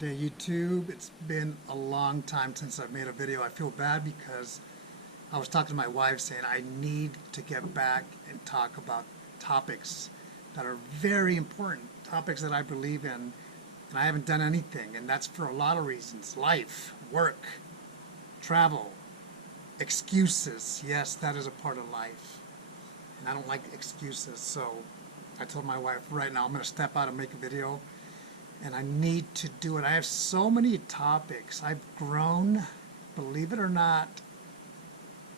Good day, YouTube. It's been a long time since I've made a video. I feel bad because I was talking to my wife saying I need to get back and talk about topics that are very important, topics that I believe in, and I haven't done anything, and that's for a lot of reasons. Life, work, travel, excuses. Yes, that is a part of life, and I don't like excuses, so I told my wife right now I'm going to step out and make a video. And I need to do it. I have so many topics. I've grown, believe it or not,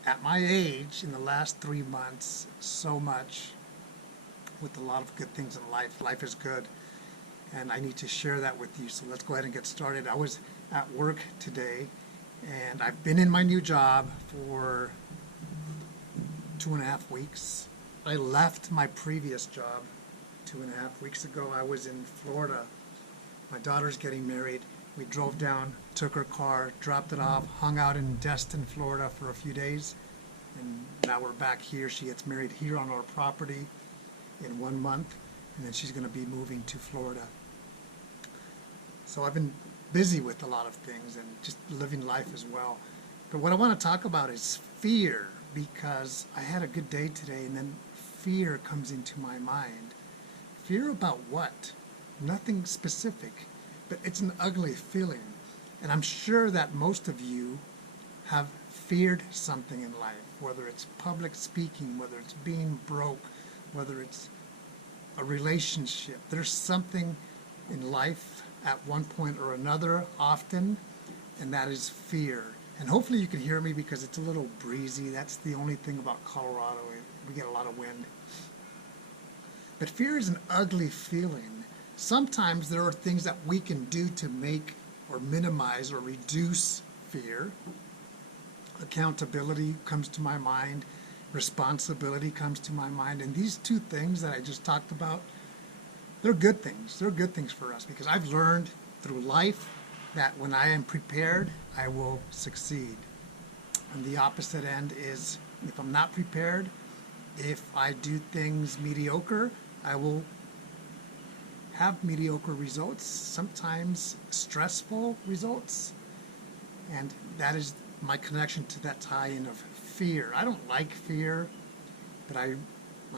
at my age in the last 3 months so much with a lot of good things in life. Life is good, and I need to share that with you. So let's go ahead and get started. I was at work today, and I've been in my new job for 2.5 weeks. I left my previous job 2.5 weeks ago. I was in Florida. My daughter's getting married. We drove down, took her car, dropped it off, hung out in Destin, Florida for a few days, and now we're back here. She gets married here on our property in 1 month, and then she's going to be moving to Florida. So I've been busy with a lot of things and just living life as well. But what I want to talk about is fear, because I had a good day today and then fear comes into my mind. Fear about what? Nothing specific, but it's an ugly feeling. And I'm sure that most of you have feared something in life, whether it's public speaking, whether it's being broke, whether it's a relationship. There's something in life at one point or another often, and that is fear. And hopefully you can hear me because it's a little breezy. That's the only thing about Colorado. We get a lot of wind. But fear is an ugly feeling. Sometimes there are things that we can do to make or minimize or reduce fear. Accountability comes to my mind. Responsibility comes to my mind. And these two things that I just talked about, they're good things. They're good things for us because I've learned through life that when I am prepared, I will succeed. And the opposite end is if I'm not prepared, if I do things mediocre, I will have mediocre results, sometimes stressful results, and that is my connection to that tie-in of fear. I don't like fear, but I'm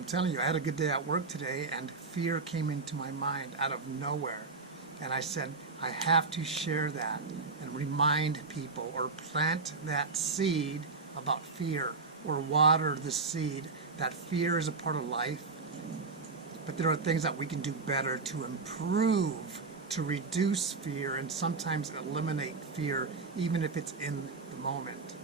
telling you, I had a good day at work today, and fear came into my mind out of nowhere, and I said, I have to share that and remind people or plant that seed about fear or water the seed that fear is a part of life. But there are things that we can do better to improve, to reduce fear, and sometimes eliminate fear, even if it's in the moment.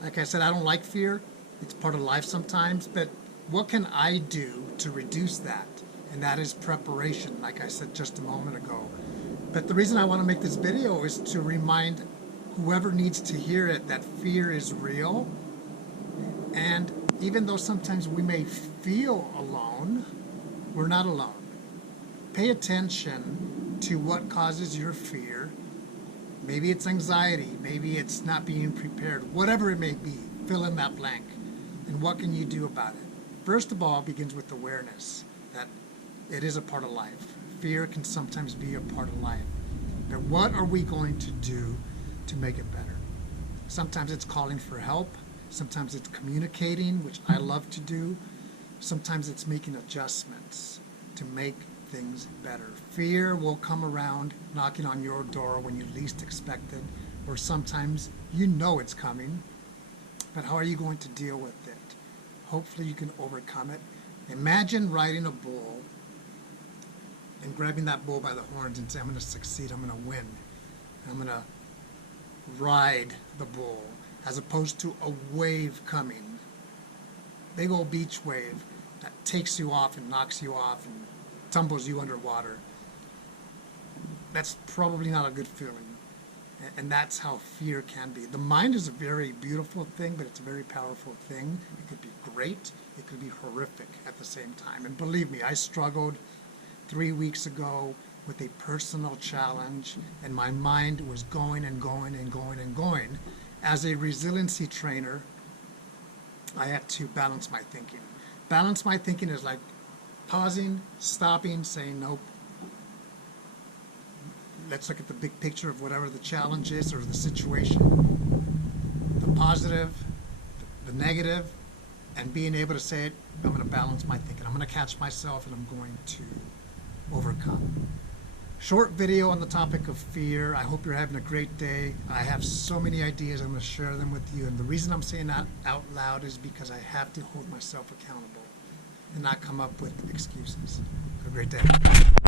Like I said, I don't like fear. It's part of life sometimes, but what can I do to reduce that? And that is preparation, like I said just a moment ago. But the reason I want to make this video is to remind whoever needs to hear it that fear is real. And even though sometimes we may feel alone, we're not alone. Pay attention to what causes your fear. Maybe it's anxiety, maybe it's not being prepared, whatever it may be, fill in that blank. And what can you do about it? First of all, it begins with awareness that it is a part of life. Fear can sometimes be a part of life. But what are we going to do to make it better? Sometimes it's calling for help. Sometimes it's communicating, which I love to do. Sometimes it's making adjustments to make things better. Fear will come around knocking on your door when you least expect it, or sometimes you know it's coming, but how are you going to deal with it? Hopefully you can overcome it. Imagine riding a bull and grabbing that bull by the horns and saying, I'm going to succeed, I'm going to win, and I'm going to ride the bull, as opposed to a wave coming, big old beach wave that takes you off and knocks you off and tumbles you underwater. That's probably not a good feeling, and that's how fear can be. The mind is a very beautiful thing, but it's a very powerful thing. It could be great, it could be horrific at the same time. And believe me, I struggled 3 weeks ago with a personal challenge, and my mind was going and going and going and going. As a resiliency trainer, I had to balance my thinking. Balance my thinking is like pausing, stopping, saying, nope, let's look at the big picture of whatever the challenge is or the situation, the positive, the negative, and being able to say it, I'm going to balance my thinking. I'm going to catch myself and I'm going to overcome. Short video on the topic of fear. I hope you're having a great day. I have so many ideas. I'm going to share them with you. And the reason I'm saying that out loud is because I have to hold myself accountable and not come up with excuses. Have a great day.